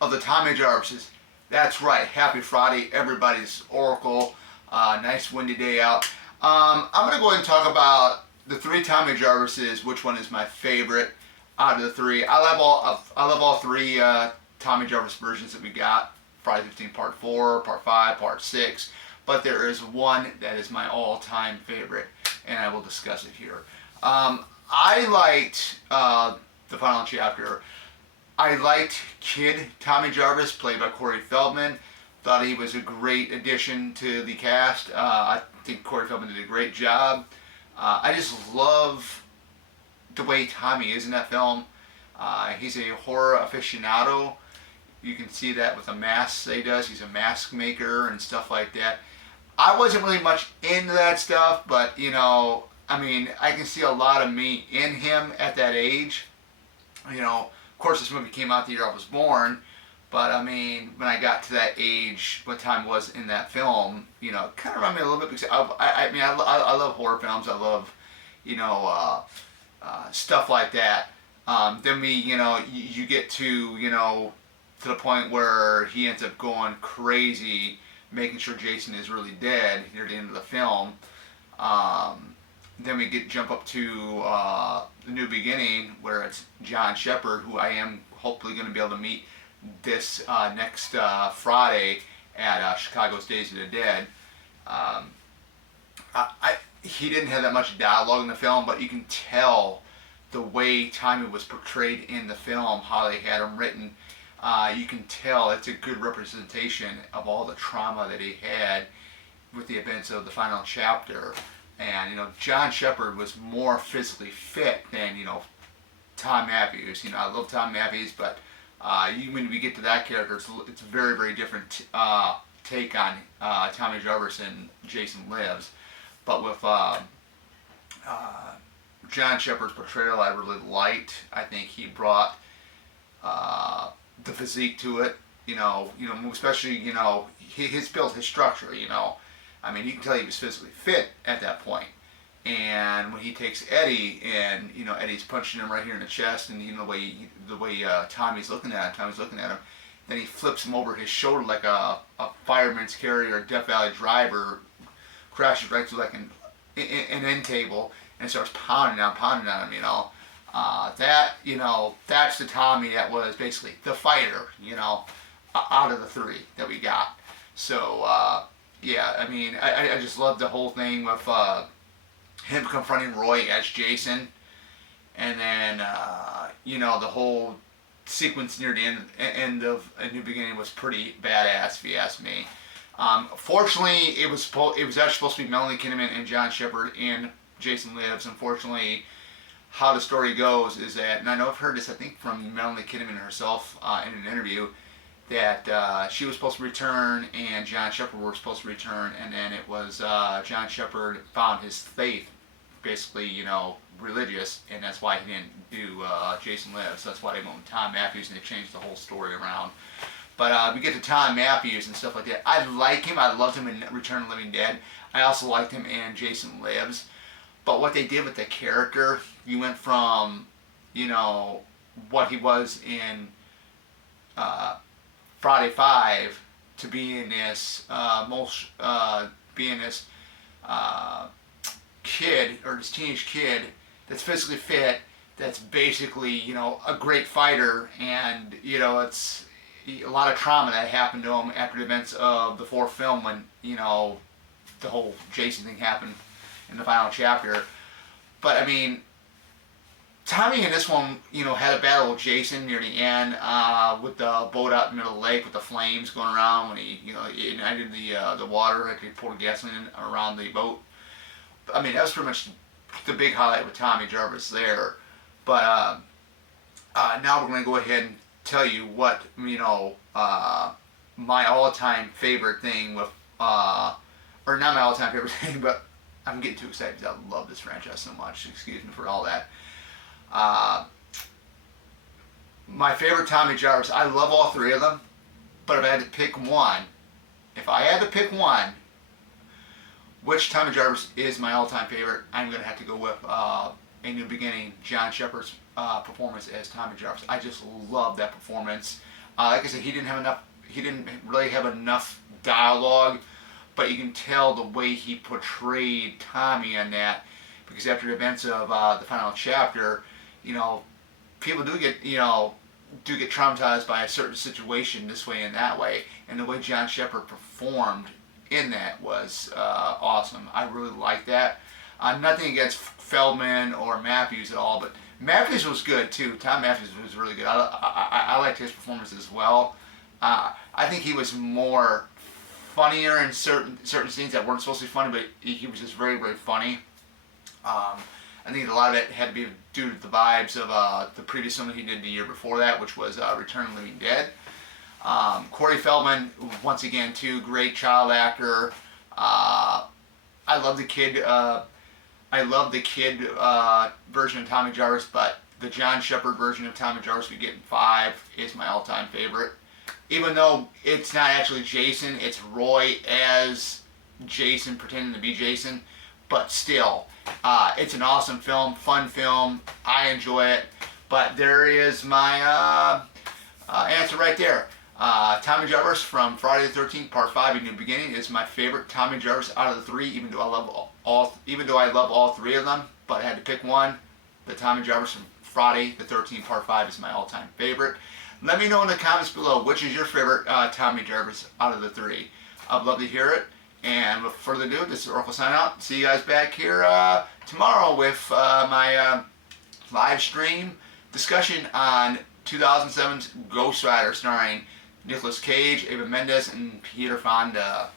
of the Tommy Jarvises. That's right. Happy Friday, everybody's Oracle. Nice windy day out. I'm going to go ahead and talk about the three Tommy Jarvises. Which one is my favorite out of the three? I love all three Tommy Jarvis versions that we got. Friday 15 Part 4, Part 5, Part 6. But there is one that is my all-time favorite, and I will discuss it here. I liked the final chapter. I liked Kid Tommy Jarvis, played by Corey Feldman. Thought he was a great addition to the cast. I think Corey Feldman did a great job. I just love the way Tommy is in that film. He's a horror aficionado. You can see that with the masks that he does. He's a mask maker and stuff like that. I wasn't really much into that stuff, but I mean, I can see a lot of me in him at that age. Of course, this movie came out the year I was born, but I mean, when I got to that age, what time was in that film, it kind of reminded me a little bit because I love horror films. I love, stuff like that. Then you get to the point where he ends up going crazy, making sure Jason is really dead near the end of the film. Then we jump up to the new beginning where it's John Shepherd, who I am hopefully going to be able to meet this next Friday at Chicago's Days of the Dead. He didn't have that much dialogue in the film, but you can tell the way Tommy was portrayed in the film, how they had him written. You can tell it's a good representation of all the trauma that he had with the events of the final chapter. And John Shepherd was more physically fit than Tom Matthews. I love Tom Matthews, but when we get to that character, it's a very, very different take on Tommy Jarvis and Jason Lives. But with John Shepherd's portrayal, I really liked. I think he brought the physique to it. Especially his build, his structure. I mean, you can tell he was physically fit at that point. And when he takes Eddie, and Eddie's punching him right here in the chest, and the way Tommy's looking at him, then he flips him over his shoulder like a fireman's carry or a Death Valley driver, crashes right through like an end table, and starts pounding on him. That's the Tommy that was basically the fighter, out of the three that we got. So. Yeah, I mean, I just love the whole thing with him confronting Roy as Jason, and then the whole sequence near the end of A New Beginning was pretty badass, if you ask me. Fortunately, it was actually supposed to be Melanie Kinnaman and John Shepherd in Jason Lives. Unfortunately, how the story goes is that, and I know I've heard this, I think from Melanie Kinnaman herself in an interview, that she was supposed to return and John Shepherd was supposed to return, and then it was John Shepherd found his faith basically, religious, and that's why he didn't do Jason Lives. That's why they went with Tom Matthews, and they changed the whole story around. But we get to Tom Matthews and stuff like that. I like him. I loved him in Return of the Living Dead. I also liked him in Jason Lives. But what they did with the character, you went from, what he was in Friday 5 to being this kid, or this teenage kid that's physically fit, that's basically a great fighter, and it's a lot of trauma that happened to him after the events of the fourth film when the whole Jason thing happened in the final chapter. But I mean, Tommy in this one, had a battle with Jason near the end with the boat out in the middle of the lake with the flames going around when he, ignited the water after he poured gasoline around the boat. I mean, that was pretty much the big highlight with Tommy Jarvis there. But now we're going to go ahead and tell you what, my all-time favorite thing with, or not my all-time favorite thing, but I'm getting too excited because I love this franchise so much. Excuse me for all that. My favorite Tommy Jarvis, I love all three of them, but if I had to pick one, which Tommy Jarvis is my all-time favorite, I'm going to have to go with A New Beginning, John Shepherd's performance as Tommy Jarvis. I just love that performance. Like I said, he didn't really have enough dialogue, but you can tell the way he portrayed Tommy on that, because after the events of the final chapter, you know, people do get traumatized by a certain situation this way and that way, and the way John Shepherd performed in that was awesome. I really liked that. Nothing against Feldman or Matthews at all, but Matthews was good too. Tom Matthews was really good. I liked his performance as well. I think he was more funnier in certain scenes that weren't supposed to be funny, but he was just very, very funny. I think a lot of it had to be due to the vibes of the previous film he did the year before that, which was Return of the Living Dead. Corey Feldman, once again, too, great child actor. I love the kid. Version of Tommy Jarvis, but the John Shepherd version of Tommy Jarvis we get in 5 is my all-time favorite. Even though it's not actually Jason, it's Roy as Jason pretending to be Jason, but still, it's an awesome film, fun film. I enjoy it. But there is my answer right there. Tommy Jarvis from Friday the 13th, Part 5, A New Beginning, is my favorite Tommy Jarvis out of the 3. Even though I love all 3 of them, but I had to pick one. The Tommy Jarvis from Friday the 13th, Part 5 is my all-time favorite. Let me know in the comments below which is your favorite Tommy Jarvis out of the 3. I'd love to hear it. And without further ado, this is Oracle signing out. See you guys back here tomorrow with my live stream discussion on 2007's Ghost Rider, starring Nicolas Cage, Eva Mendes, and Peter Fonda.